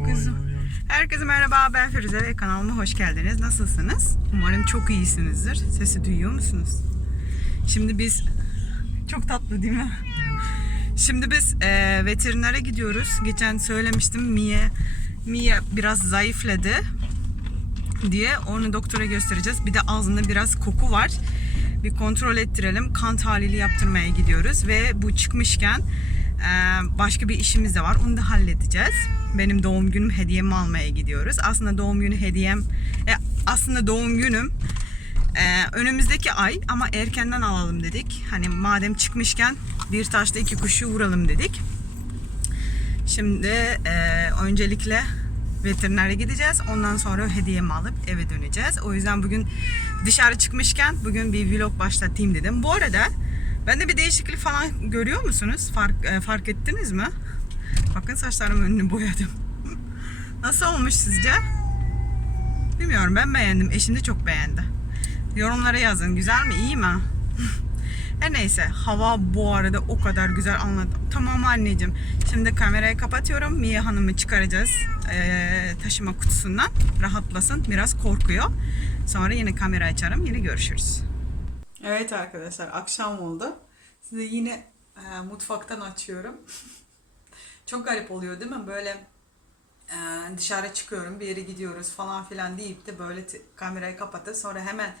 Oy. Herkese merhaba ben Firuze ve kanalıma hoş geldiniz. Nasılsınız? Umarım çok iyisinizdir. Sesi duyuyor musunuz? Şimdi biz çok tatlı değil mi? Şimdi biz e, veterinere gidiyoruz. Geçen söylemiştim Mie Mie biraz zayıfladı diye onu doktora göstereceğiz. Bir de ağzında biraz koku var. Bir kontrol ettirelim. Kan tahlili yaptırmaya gidiyoruz ve bu çıkmışken başka bir işimiz de var. Onu da halledeceğiz. Benim doğum günüm hediyemi almaya gidiyoruz. Aslında doğum günü hediyem e, aslında doğum günüm e, önümüzdeki ay ama erkenden alalım dedik. Hani madem çıkmışken bir taşla iki kuşu vuralım dedik. Şimdi e, öncelikle veterinere gideceğiz. Ondan sonra hediyemi alıp eve döneceğiz. O yüzden bugün dışarı çıkmışken bugün bir vlog başlatayım dedim. Bu arada ben de bir değişiklik falan görüyor musunuz? Fark, e, fark ettiniz mi? Bakın saçlarımın önünü boyadım. Nasıl olmuş sizce? Bilmiyorum ben beğendim. Eşim de çok beğendi. Yorumlara yazın. Güzel mi? iyi mi? Her neyse hava bu arada o kadar güzel anladım. Tamam anneciğim. Şimdi kamerayı kapatıyorum. Mia Hanım'ı çıkaracağız ee, taşıma kutusundan. Rahatlasın. Biraz korkuyor. Sonra yine kamera açarım. Yine görüşürüz. Evet arkadaşlar akşam oldu. Size yine e, mutfaktan açıyorum. Çok garip oluyor değil mi? Böyle e, dışarı çıkıyorum bir yere gidiyoruz falan filan deyip de böyle kamerayı kapatıp sonra hemen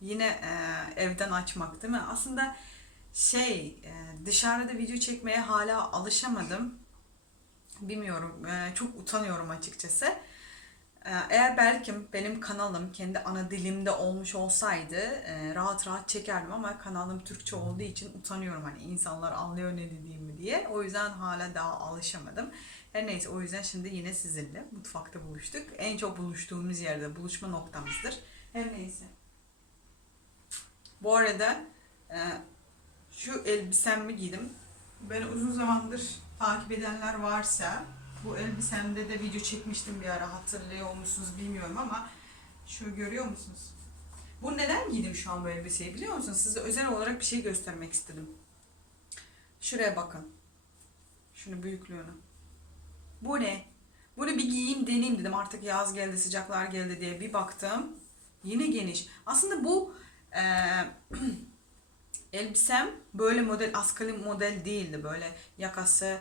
yine e, evden açmak değil mi? Aslında şey e, dışarıda video çekmeye hala alışamadım. Bilmiyorum e, çok utanıyorum açıkçası. E, Eğer belki benim kanalım kendi ana dilimde olmuş olsaydı e, rahat rahat çekerdim ama kanalım Türkçe olduğu için utanıyorum hani insanlar anlıyor ne dediğimi diye. O yüzden hala daha alışamadım. Her neyse o yüzden şimdi yine sizinle mutfakta buluştuk. En çok buluştuğumuz yerde buluşma noktamızdır. Her neyse. Bu arada e, şu elbisemi giydim. Ben uzun zamandır takip edenler varsa bu elbisemde de video çekmiştim bir ara hatırlıyor musunuz bilmiyorum ama şu görüyor musunuz? Bu neden giydim şu an bu elbiseyi biliyor musunuz? Size özel olarak bir şey göstermek istedim. Şuraya bakın. Şunu büyüklüğünü. Bu ne? Bunu bir giyeyim deneyeyim dedim. Artık yaz geldi, sıcaklar geldi diye bir baktım. Yine geniş. Aslında bu eee, elbisem böyle model, askılı model değildi. Böyle yakası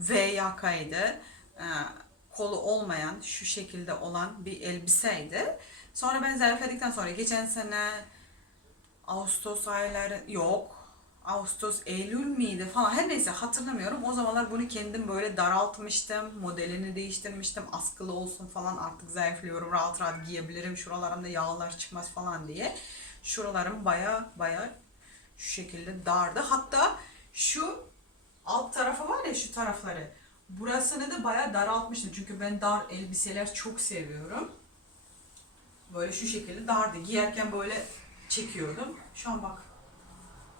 V yakaydı. Eee, kolu olmayan, şu şekilde olan bir elbiseydi. Sonra ben zayıfladıktan sonra geçen sene Ağustos ayları yok. Ağustos, Eylül miydi falan her neyse hatırlamıyorum. O zamanlar bunu kendim böyle daraltmıştım. Modelini değiştirmiştim. Askılı olsun falan artık zayıflıyorum. Rahat rahat giyebilirim. Şuralarımda yağlar çıkmaz falan diye. Şuralarım baya baya şu şekilde dardı. Hatta şu alt tarafı var ya şu tarafları. Burasını da baya daraltmıştım. Çünkü ben dar elbiseler çok seviyorum. Böyle şu şekilde dardı. Giyerken böyle çekiyordum. Şu an bak.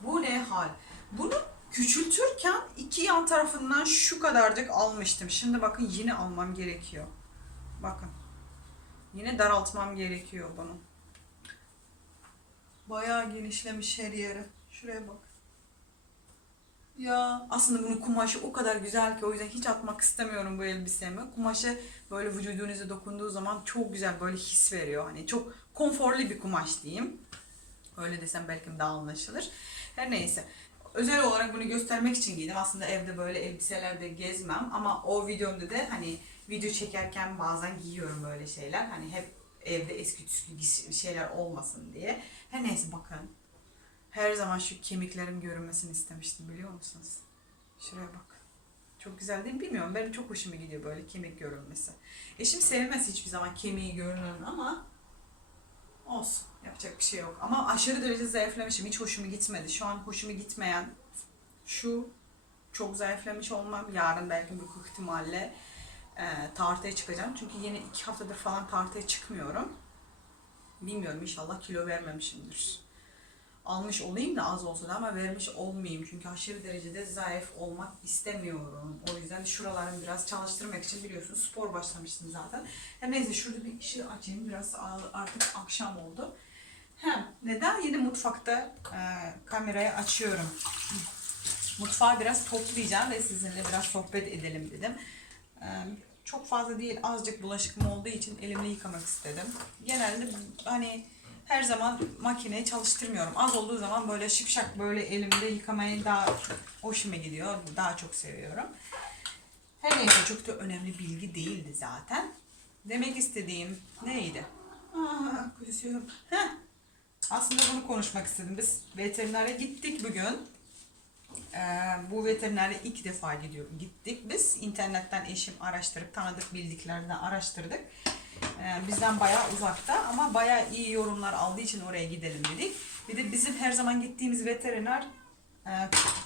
Bu ne hal? Bunu küçültürken iki yan tarafından şu kadarcık almıştım. Şimdi bakın yine almam gerekiyor. Bakın. Yine daraltmam gerekiyor bunu. Bayağı genişlemiş her yeri. Şuraya bak. Ya aslında bunun kumaşı o kadar güzel ki o yüzden hiç atmak istemiyorum bu elbisemi. Kumaşı böyle vücudunuza dokunduğu zaman çok güzel böyle his veriyor. Hani çok konforlu bir kumaş diyeyim. Öyle desem belki daha anlaşılır. Her neyse. Özel olarak bunu göstermek için giydim. Aslında evde böyle elbiselerde gezmem ama o videomda da hani video çekerken bazen giyiyorum böyle şeyler. Hani hep evde eski püskü şeyler olmasın diye. Her neyse bakın. Her zaman şu kemiklerim görünmesini istemiştim biliyor musunuz? Şuraya bak. Çok güzel değil mi bilmiyorum. Benim çok hoşuma gidiyor böyle kemik görünmesi. Eşim sevmez hiçbir zaman kemiği görünen ama olsun. Yapacak bir şey yok. Ama aşırı derece zayıflamışım. Hiç hoşuma gitmedi. Şu an hoşuma gitmeyen şu çok zayıflamış olmam. Yarın belki büyük ihtimalle e, tartıya çıkacağım. Çünkü yine iki haftadır falan tartıya çıkmıyorum. Bilmiyorum inşallah kilo vermemişimdir. Almış olayım da az olsa da ama vermiş olmayayım. Çünkü aşırı derecede zayıf olmak istemiyorum. O yüzden şuralarımı biraz çalıştırmak için biliyorsunuz spor başlamıştım zaten. Her neyse şurada bir ışığı açayım. Biraz artık akşam oldu. Hem neden yine mutfakta e, kamerayı açıyorum? Mutfağı biraz toplayacağım ve sizinle biraz sohbet edelim dedim. E, çok fazla değil azıcık bulaşıkım olduğu için elimle yıkamak istedim. Genelde hani her zaman makineyi çalıştırmıyorum. Az olduğu zaman böyle şıpşak böyle elimde yıkamayı daha hoşuma gidiyor. Daha çok seviyorum. Her neyse çok da önemli bilgi değildi zaten. Demek istediğim neydi? Aa, kusuyorum. Heh. Aslında bunu konuşmak istedim. Biz veterinere gittik bugün. Ee, bu veterinere ilk defa gidiyor, gittik biz. internetten eşim araştırıp tanıdık bildiklerden araştırdık. Ee, bizden bayağı uzakta ama bayağı iyi yorumlar aldığı için oraya gidelim dedik. Bir de bizim her zaman gittiğimiz veteriner e,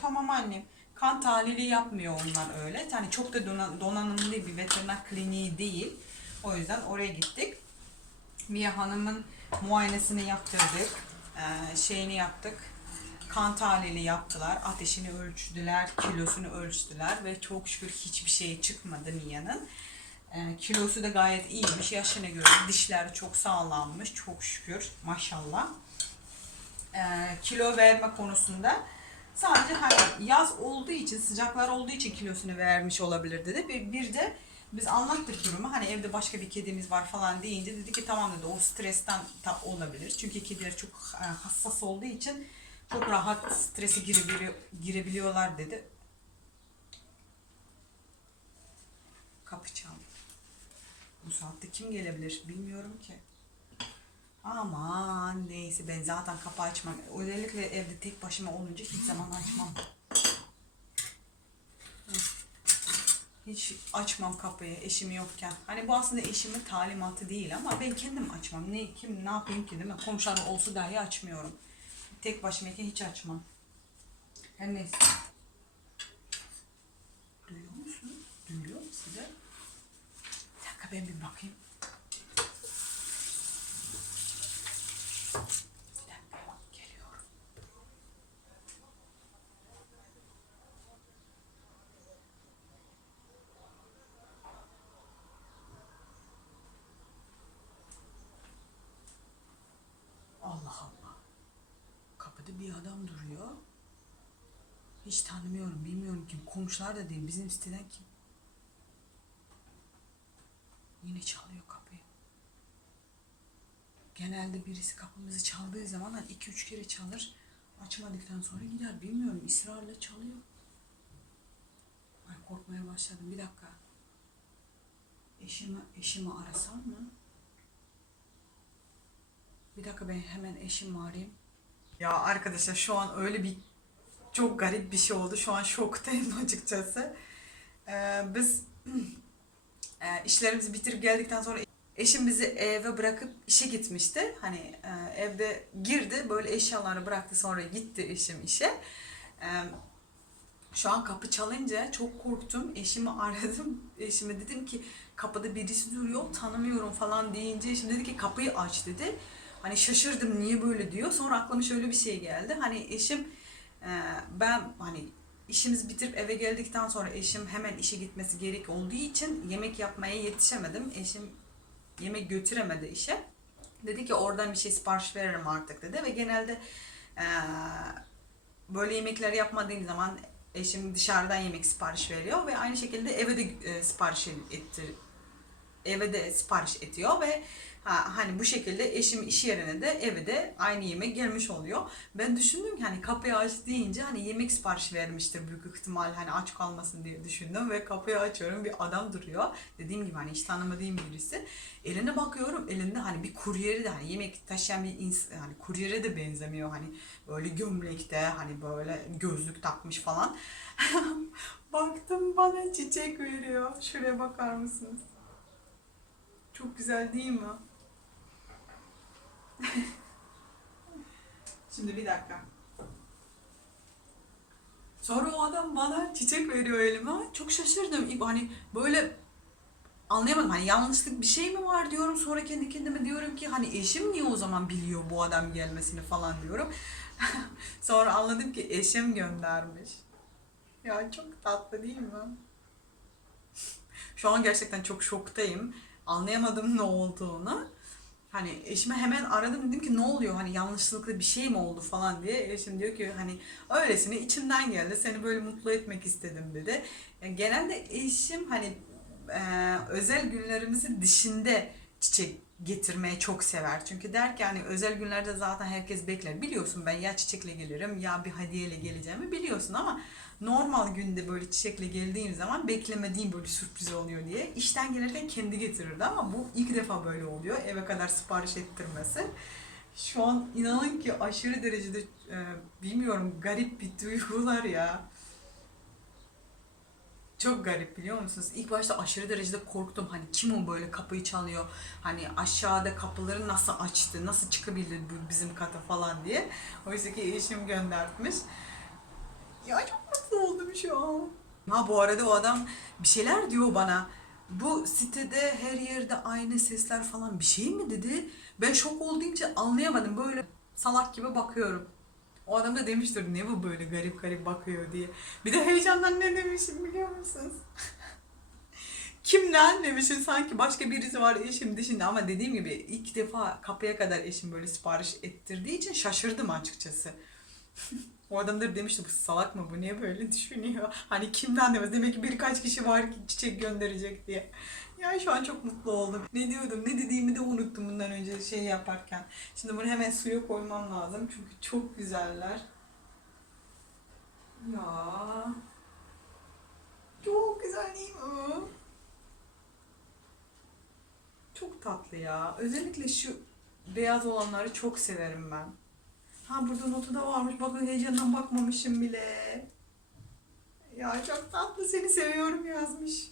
tamam annem kan tahlili yapmıyor onlar öyle. Yani çok da dona- donanımlı bir veteriner kliniği değil. O yüzden oraya gittik. Mia Hanım'ın muayenesini yaptırdık. Ee, şeyini yaptık. Kan tahlili yaptılar. Ateşini ölçtüler. Kilosunu ölçtüler. Ve çok şükür hiçbir şey çıkmadı Mia'nın. Ee, kilosu da gayet iyiymiş. Yaşına göre dişleri çok sağlammış. Çok şükür. Maşallah. Ee, kilo verme konusunda sadece hani yaz olduğu için sıcaklar olduğu için kilosunu vermiş olabilir dedi. Bir, bir de biz anlattık durumu hani evde başka bir kedimiz var falan deyince dedi ki tamam dedi o stresten ta olabilir. Çünkü kediler çok e, hassas olduğu için çok rahat strese girebiliyor, girebiliyorlar dedi. Kapı çaldı. Bu saatte kim gelebilir bilmiyorum ki. Aman neyse ben zaten kapı açmam. Özellikle evde tek başıma olunca hiç zaman açmam. Hiç açmam kapıyı eşim yokken. Hani bu aslında eşimin talimatı değil ama ben kendim açmam. Ne kim ne yapayım ki değil mi? Komşular olsa dahi açmıyorum. Tek başımayken hiç açmam. Her neyse. Duyuyor musunuz? Duyuyor mu size? Dakika ben bir bakayım. Allah Allah. Kapıda bir adam duruyor. Hiç tanımıyorum, bilmiyorum kim. Komşular da değil, bizim siteden kim? Yine çalıyor kapıyı. Genelde birisi kapımızı çaldığı zaman hani iki üç kere çalır. Açmadıktan sonra gider. Bilmiyorum, ısrarla çalıyor. Ay korkmaya başladım. Bir dakika. Eşimi, eşimi arasam mı? Bir dakika ben hemen eşimi arayayım. Ya arkadaşlar şu an öyle bir çok garip bir şey oldu. Şu an şoktayım açıkçası. Ee, biz e, işlerimizi bitirip geldikten sonra eşim bizi eve bırakıp işe gitmişti. Hani e, evde girdi böyle eşyalarını bıraktı sonra gitti eşim işe. E, şu an kapı çalınca çok korktum. Eşimi aradım. Eşime dedim ki kapıda birisi duruyor tanımıyorum falan deyince eşim dedi ki kapıyı aç dedi. Hani şaşırdım niye böyle diyor. Sonra aklıma şöyle bir şey geldi. Hani eşim e, ben hani işimizi bitirip eve geldikten sonra eşim hemen işe gitmesi gerek olduğu için yemek yapmaya yetişemedim. Eşim yemek götüremedi işe. Dedi ki oradan bir şey sipariş veririm artık dedi ve genelde e, böyle yemekler yapmadığım zaman eşim dışarıdan yemek sipariş veriyor ve aynı şekilde eve de e, sipariş etti eve de sipariş ediyor ve ha, hani bu şekilde eşim iş yerine de eve de aynı yemek gelmiş oluyor. Ben düşündüm ki hani kapıyı aç deyince hani yemek sipariş vermiştir büyük ihtimal hani aç kalmasın diye düşündüm ve kapıyı açıyorum bir adam duruyor. Dediğim gibi hani hiç tanımadığım birisi. Eline bakıyorum elinde hani bir kuryeri de hani yemek taşıyan bir insan hani kuryere de benzemiyor hani böyle gömlekte hani böyle gözlük takmış falan. Baktım bana çiçek veriyor. Şuraya bakar mısınız? Çok güzel değil mi? Şimdi bir dakika. Sonra o adam bana çiçek veriyor elime. Çok şaşırdım. İlk Hani böyle anlayamadım. Hani yanlışlık bir şey mi var diyorum. Sonra kendi kendime diyorum ki hani eşim niye o zaman biliyor bu adam gelmesini falan diyorum. Sonra anladım ki eşim göndermiş. Ya çok tatlı değil mi? Şu an gerçekten çok şoktayım. Anlayamadım ne olduğunu. Hani eşime hemen aradım dedim ki ne oluyor hani yanlışlıkla bir şey mi oldu falan diye. Eşim diyor ki hani öylesine içimden geldi seni böyle mutlu etmek istedim dedi. Yani genelde eşim hani e, özel günlerimizi dışında çiçek getirmeyi çok sever. Çünkü der ki hani özel günlerde zaten herkes bekler. Biliyorsun ben ya çiçekle gelirim ya bir hediyeyle geleceğimi biliyorsun ama normal günde böyle çiçekle geldiğim zaman beklemediğim böyle sürpriz oluyor diye işten gelirken kendi getirirdi ama bu ilk defa böyle oluyor. Eve kadar sipariş ettirmesi. Şu an inanın ki aşırı derecede e, bilmiyorum garip bir duygular ya. Çok garip biliyor musunuz? İlk başta aşırı derecede korktum. Hani kim o böyle kapıyı çalıyor? Hani aşağıda kapıları nasıl açtı? Nasıl çıkabildi bizim kata falan diye. Oysa ki eşim göndermiş. Ya çok mutlu oldum şu an. Ha bu arada o adam bir şeyler diyor bana. Bu sitede her yerde aynı sesler falan bir şey mi dedi? Ben şok olduğum için anlayamadım. Böyle salak gibi bakıyorum. O adam da demiştir ne bu böyle garip garip bakıyor diye. Bir de heyecandan ne demişim biliyor musunuz? Kimden demişim sanki başka birisi var eşim dışında ama dediğim gibi ilk defa kapıya kadar eşim böyle sipariş ettirdiği için şaşırdım açıkçası. o adam da demişti bu salak mı bu niye böyle düşünüyor? Hani kimden demez demek ki birkaç kişi var ki çiçek gönderecek diye. Ya şu an çok mutlu oldum. Ne diyordum ne dediğimi de unuttum bundan önce şey yaparken. Şimdi bunu hemen suya koymam lazım çünkü çok güzeller. Ya. Çok güzel değil mi? Çok tatlı ya. Özellikle şu beyaz olanları çok severim ben. Ha burada notu da varmış. Bakın heyecandan bakmamışım bile. Ya çok tatlı seni seviyorum yazmış.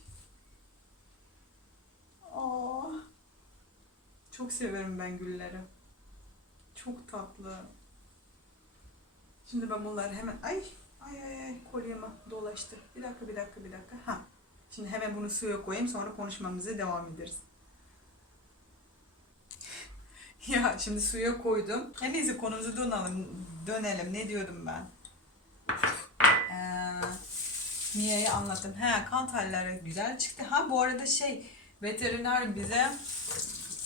Aa. Çok severim ben gülleri. Çok tatlı. Şimdi ben bunları hemen ay ay ay kolyeme dolaştı. Bir dakika bir dakika bir dakika. Ha. Şimdi hemen bunu suya koyayım sonra konuşmamıza devam ederiz. ya şimdi suya koydum. En neyse konumuza dönelim. Dönelim. Ne diyordum ben? Ee, Mia'yı anlattım. He kan tahlilleri güzel çıktı. Ha bu arada şey veteriner bize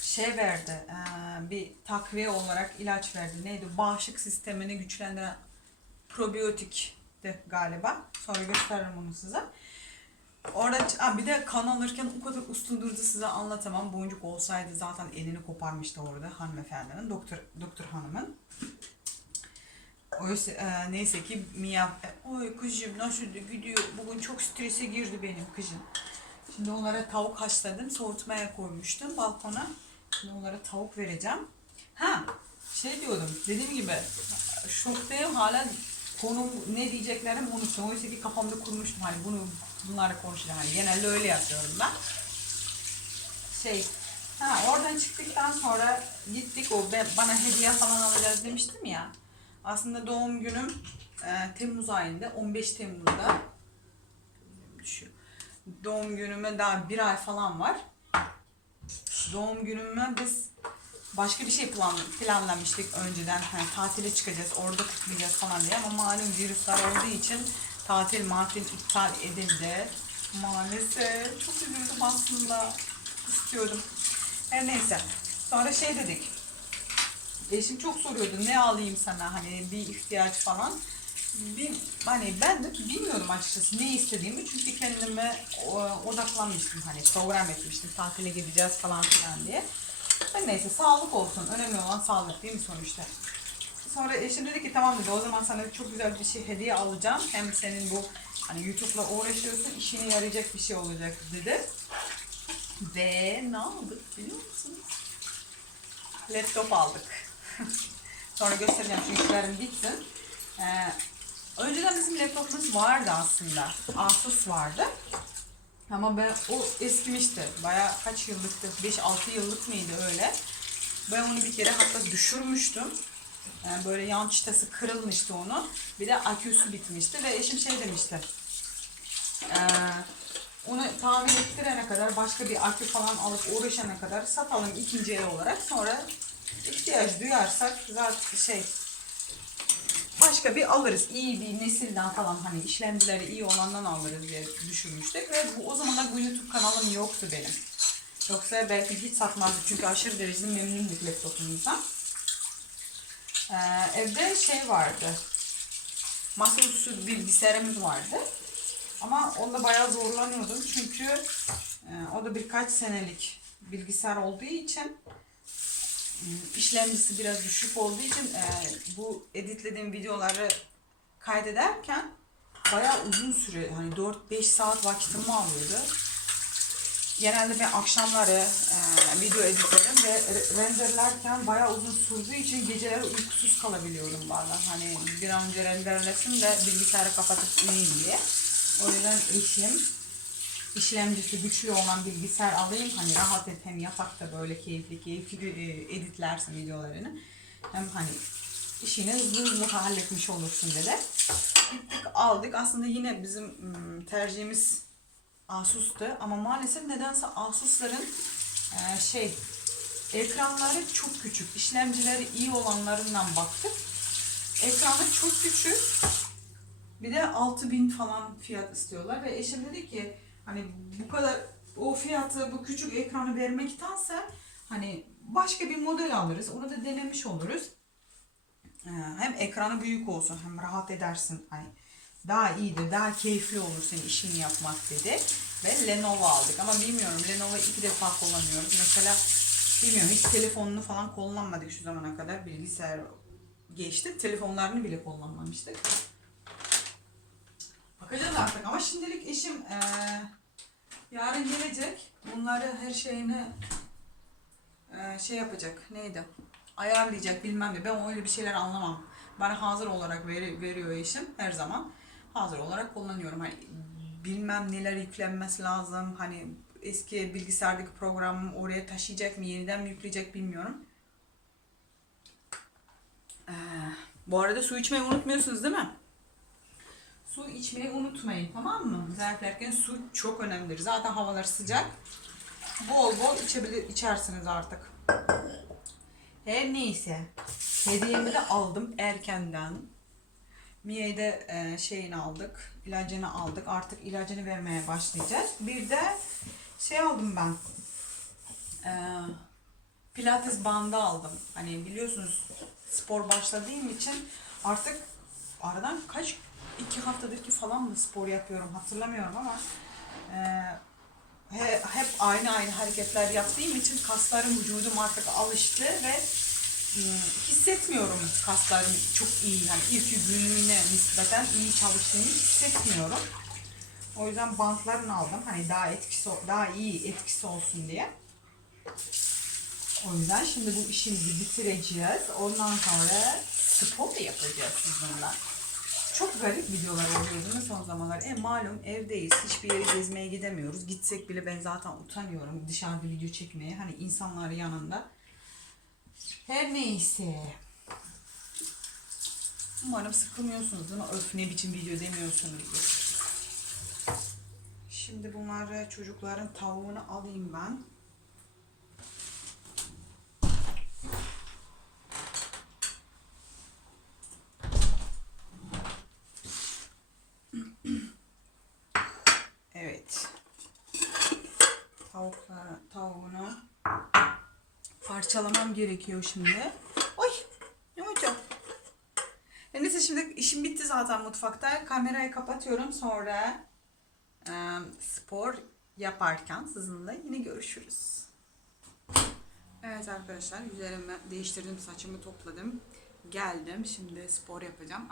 şey verdi. ee, bir takviye olarak ilaç verdi. Neydi? Bağışıklık sistemini güçlendiren probiyotik galiba. Sonra gösteririm onu size. Orada ha, bir de kan alırken o kadar uslu size anlatamam. Boncuk olsaydı zaten elini koparmıştı orada hanımefendinin, doktor doktor hanımın. Oysa, e, neyse ki Mia, e, oy kızım nasıl gidiyor? Bugün çok strese girdi benim kızım. Şimdi onlara tavuk haşladım, soğutmaya koymuştum balkona. Şimdi onlara tavuk vereceğim. Ha, şey diyordum, dediğim gibi şoktayım hala konu ne diyeceklerim unuttum. Oysa ki kafamda kurmuştum hani bunu bunları konuşacağım. Hani genelde öyle yapıyorum ben. Şey, ha oradan çıktıktan sonra gittik o be- bana hediye falan alacağız demiştim ya. Aslında doğum günüm e, Temmuz ayında 15 Temmuz'da düşüyor. Doğum günüme daha bir ay falan var. Doğum günüme biz başka bir şey plan, planlamıştık önceden. Hani tatile çıkacağız, orada kutlayacağız falan diye ama malum virüsler olduğu için tatil matil iptal edildi. Maalesef çok üzüldüm aslında. İstiyordum. Her neyse. Sonra şey dedik. Eşim çok soruyordu ne alayım sana hani bir ihtiyaç falan. Bir, hani ben de bilmiyordum açıkçası ne istediğimi çünkü kendime odaklanmıştım hani program etmiştim tatile gideceğiz falan filan diye. Her neyse sağlık olsun önemli olan sağlık değil mi sonuçta. Sonra eşim dedi ki tamam dedi o zaman sana çok güzel bir şey hediye alacağım. Hem senin bu hani YouTube'la uğraşıyorsun işine yarayacak bir şey olacak dedi. Ve ne aldık biliyor musunuz? Laptop aldık. Sonra göstereceğim şu işlerim bitsin. Ee, önceden bizim laptopumuz vardı aslında. Asus vardı. Ama ben o eskimişti. Baya kaç yıllıktı? 5-6 yıllık mıydı öyle? Ben onu bir kere hatta düşürmüştüm. Yani böyle yan çıtası kırılmıştı onu. Bir de aküsü bitmişti ve eşim şey demişti. Ee, onu tamir ettirene kadar başka bir akü falan alıp uğraşana kadar satalım ikinci el olarak. Sonra ihtiyaç duyarsak zaten şey başka bir alırız. İyi bir nesilden falan hani işlemcileri iyi olandan alırız diye düşünmüştük. Ve bu, o zamanlar bu YouTube kanalım yoktu benim. Yoksa belki hiç satmazdı çünkü aşırı derecede memnunduk laptopumuzdan. Ee, evde şey vardı. Masaüstü bilgisayarımız vardı. Ama onda bayağı zorlanıyordum çünkü Ee, o da birkaç senelik bilgisayar olduğu için ım, işlemcisi biraz düşük olduğu için e, bu editlediğim videoları kaydederken bayağı uzun süre hani 4-5 saat vakitimi alıyordu. Genelde ben akşamları e, video editlerim ve re- renderlerken bayağı uzun sürdüğü için geceleri uykusuz kalabiliyorum bazen. Hani bir an önce renderlesin de bilgisayarı kapatıp uyuyayım diye. O yüzden eşim işlemcisi güçlü olan bilgisayar alayım. Hani rahat et hem yatakta böyle keyifli keyifli e, editlersin videolarını. Hem hani işini hızlı hızlı halletmiş olursun dedi. Gittik aldık. Aslında yine bizim ım, tercihimiz Asus'tu ama maalesef nedense Asus'ların e, şey ekranları çok küçük. İşlemcileri iyi olanlarından baktık. Ekranı çok küçük. Bir de 6000 falan fiyat istiyorlar ve eşim dedi ki hani bu kadar o fiyatı bu küçük ekranı vermektense hani başka bir model alırız. Onu da denemiş oluruz. Ee, Hem ekranı büyük olsun hem rahat edersin. Hani daha iyidir, daha keyifli olur senin işini yapmak dedi. Ve Lenovo aldık ama bilmiyorum Lenovo'yu iki defa kullanıyoruz. Mesela bilmiyorum hiç telefonunu falan kullanmadık şu zamana kadar. Bilgisayar geçti. Telefonlarını bile kullanmamıştık. Bakacağız artık ama şimdilik eşim eee, yarın gelecek. Bunları her şeyini eee, şey yapacak. Neydi? Ayarlayacak bilmem ne. Ben öyle bir şeyler anlamam. Bana hazır olarak veri, veriyor eşim her zaman. Hazır olarak kullanıyorum. Hani bilmem neler yüklenmesi lazım. Hani eski bilgisayardaki programı oraya taşıyacak mı, yeniden mi yükleyecek bilmiyorum. Eee, bu arada su içmeyi unutmuyorsunuz değil mi? Su içmeyi unutmayın tamam mı? Zayıflarken su çok önemlidir. Zaten havalar sıcak. Bol bol içebilir, içersiniz artık. Her neyse. Hediyemi de aldım erkenden. Mia'ya de e, şeyini aldık. ilacını aldık. Artık ilacını vermeye başlayacağız. Bir de şey aldım ben. E, Pilates bandı aldım. Hani biliyorsunuz spor başladığım için artık aradan kaç iki haftadır ki falan mı spor yapıyorum hatırlamıyorum ama e, he- hep aynı aynı hareketler yaptığım için kaslarım vücudum artık alıştı ve hissetmiyorum kaslarım çok iyi hani ilk gününe nispeten iyi çalıştığını hissetmiyorum. O yüzden bantlarını aldım. Hani daha etkisi daha iyi etkisi olsun diye. O yüzden şimdi bu işimizi bitireceğiz. Ondan sonra spor da yapacağız sizinle. Çok garip videolar oluyor değil mi son zamanlar? E malum evdeyiz. Hiçbir yere gezmeye gidemiyoruz. Gitsek bile ben zaten utanıyorum dışarıda video çekmeye. Hani insanlar yanında. Her neyse. Umarım sıkılmıyorsunuz değil mi? Öf ne biçim video demiyorsunuzdur. Şimdi bunları çocukların tavuğunu alayım ben. Evet. Tavukları, tavuğunu parçalamam gerekiyor şimdi. Oy! Ne? E Neyse şimdi işim bitti zaten mutfakta. Kamerayı kapatıyorum sonra e, spor yaparken sizinle yine görüşürüz. Evet arkadaşlar üzerimi değiştirdim saçımı topladım. Geldim şimdi spor yapacağım.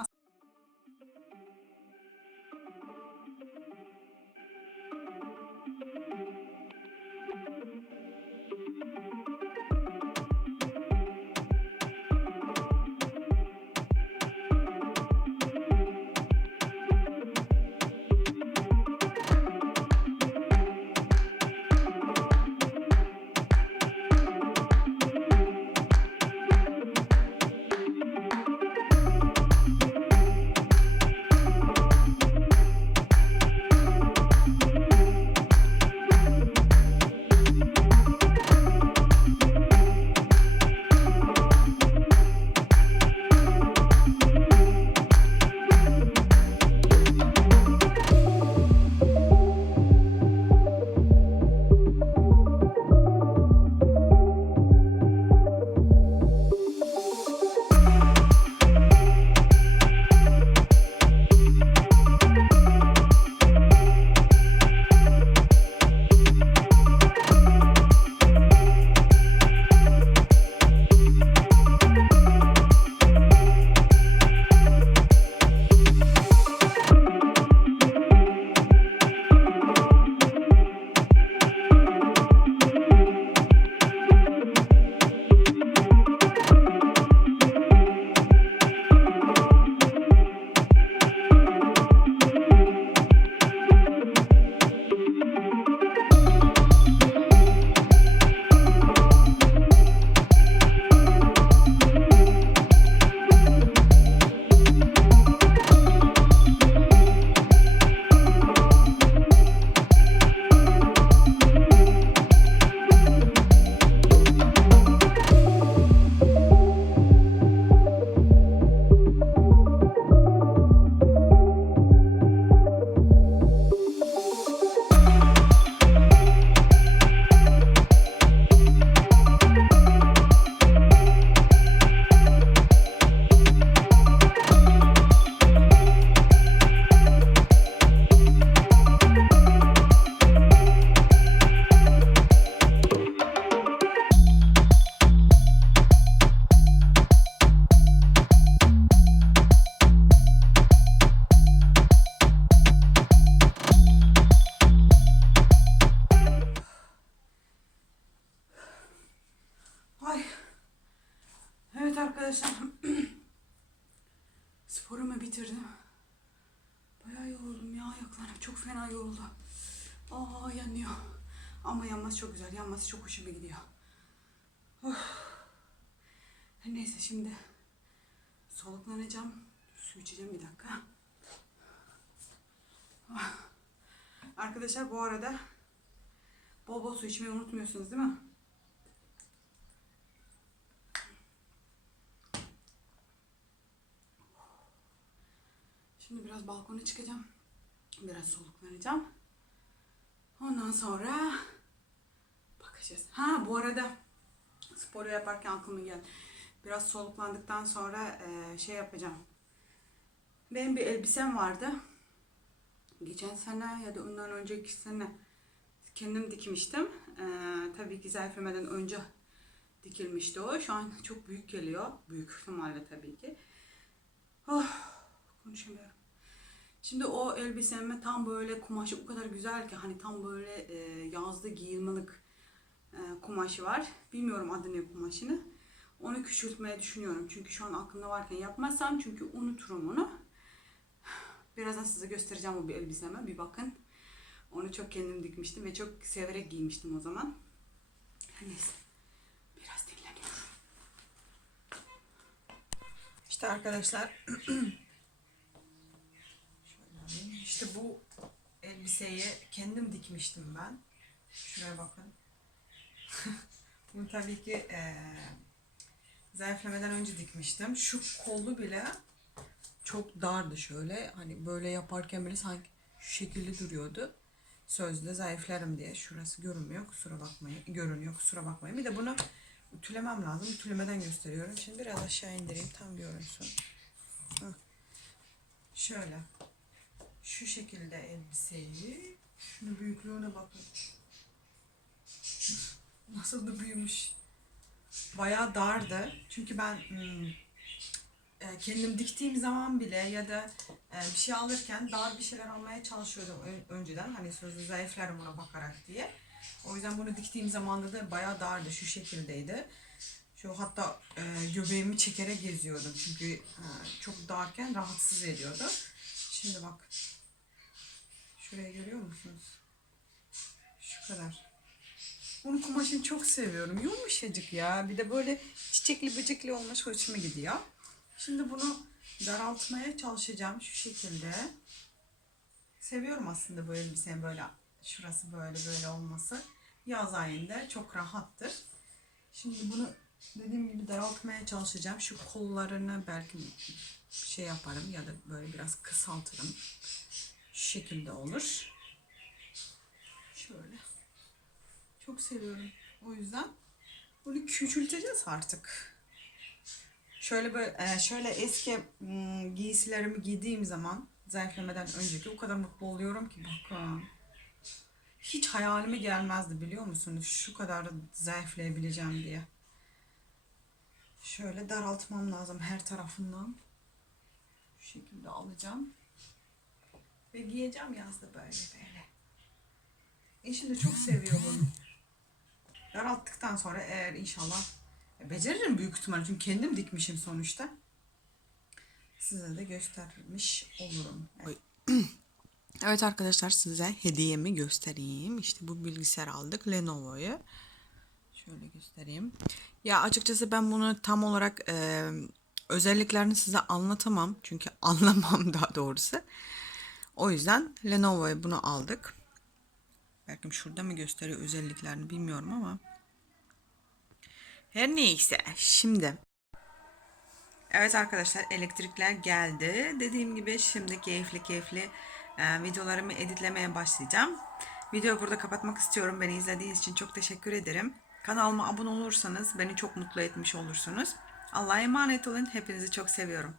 Yanması çok güzel. Yanması çok hoşuma gidiyor. Of. Neyse şimdi soluklanacağım. Su içeceğim bir dakika. Ah. Arkadaşlar bu arada bol bol su içmeyi unutmuyorsunuz değil mi? Şimdi biraz balkona çıkacağım. Biraz soluklanacağım. Ondan sonra bakacağız. Ha bu arada sporu yaparken aklıma geldi. Biraz soluklandıktan sonra eee, şey yapacağım. Benim bir elbisem vardı. Geçen sene ya da ondan önceki sene kendim dikmiştim. Eee, tabii ki zayıflamadan önce dikilmişti o. Şu an çok büyük geliyor. Büyük ihtimalle tabii ki. Oh, konuşamıyorum. Şimdi o elbiseme tam böyle kumaşı o kadar güzel ki hani tam böyle e, yazda giyilmelik e, kumaşı var. Bilmiyorum adı ne kumaşını. Onu küçültmeyi düşünüyorum. Çünkü şu an aklımda varken yapmazsam çünkü unuturum onu. Birazdan size göstereceğim o bir elbiseme. Bir bakın. Onu çok kendim dikmiştim ve çok severek giymiştim o zaman. Neyse. Biraz dinleniyorum. İşte arkadaşlar İşte bu elbiseyi kendim dikmiştim ben. Şuraya bakın. Bunu tabii ki eee zayıflamadan önce dikmiştim. Şu kolu bile çok dardı şöyle. Hani böyle yaparken bile sanki şu şekilde duruyordu. Sözde zayıflarım diye. Şurası görünmüyor. Kusura bakmayın. Görünüyor. Kusura bakmayın. Bir de bunu ütülemem lazım. Ütülemeden gösteriyorum. Şimdi biraz aşağı indireyim. Tam görünsün. Hah. Şöyle şu şekilde elbiseyi şunu büyüklüğüne bakın. Nasıl da büyümüş. Bayağı dardı. Çünkü ben hmm, e, kendim diktiğim zaman bile ya da e, bir şey alırken dar bir şeyler almaya çalışıyordum önceden. Hani sözlü zayıflarım ona bakarak diye. O yüzden bunu diktiğim zamanda da bayağı dardı. Şu şekildeydi. Şu hatta e, göbeğimi çekerek geziyordum. Çünkü çok darken rahatsız ediyordu. Şimdi bak Şurayı görüyor musunuz? Şu kadar. Bunun kumaşını çok seviyorum. Yumuşacık ya. Bir de böyle çiçekli böcekli olmuş hoşuma gidiyor. Şimdi bunu daraltmaya çalışacağım şu şekilde. Seviyorum aslında bu elbisenin böyle şurası böyle böyle olması. Yaz ayında çok rahattır. Şimdi bunu dediğim gibi daraltmaya çalışacağım. Şu kollarını belki şey yaparım ya da böyle biraz kısaltırım. Şu şekilde olur. Şöyle. Çok seviyorum. O yüzden bunu küçülteceğiz artık. Şöyle böyle e, şöyle eski mm, giysilerimi giydiğim zaman zayıflamadan önceki o kadar mutlu oluyorum ki bakın. Hiç hayalime gelmezdi biliyor musunuz? Şu kadar zayıflayabileceğim diye. Şöyle daraltmam lazım her tarafından. Şu şekilde alacağım. Ve giyeceğim yazda böyle böyle. Eşim de çok seviyor bunu. Daralttıktan sonra eğer inşallah e, beceririm büyük ihtimalle çünkü kendim dikmişim sonuçta. Size de göstermiş olurum. Evet. Evet arkadaşlar size hediyemi göstereyim. İşte bu bilgisayar aldık Lenovo'yu. Şöyle göstereyim. Ya açıkçası ben bunu tam olarak e, özelliklerini size anlatamam. Çünkü anlamam daha doğrusu. O yüzden Lenovo'ya bunu aldık. Belki şurada mı gösteriyor özelliklerini bilmiyorum ama. Her neyse şimdi. Evet arkadaşlar elektrikler geldi. Dediğim gibi şimdi keyifli keyifli e, videolarımı editlemeye başlayacağım. Videoyu burada kapatmak istiyorum. Beni izlediğiniz için çok teşekkür ederim. Kanalıma abone olursanız beni çok mutlu etmiş olursunuz. Allah'a emanet olun. Hepinizi çok seviyorum.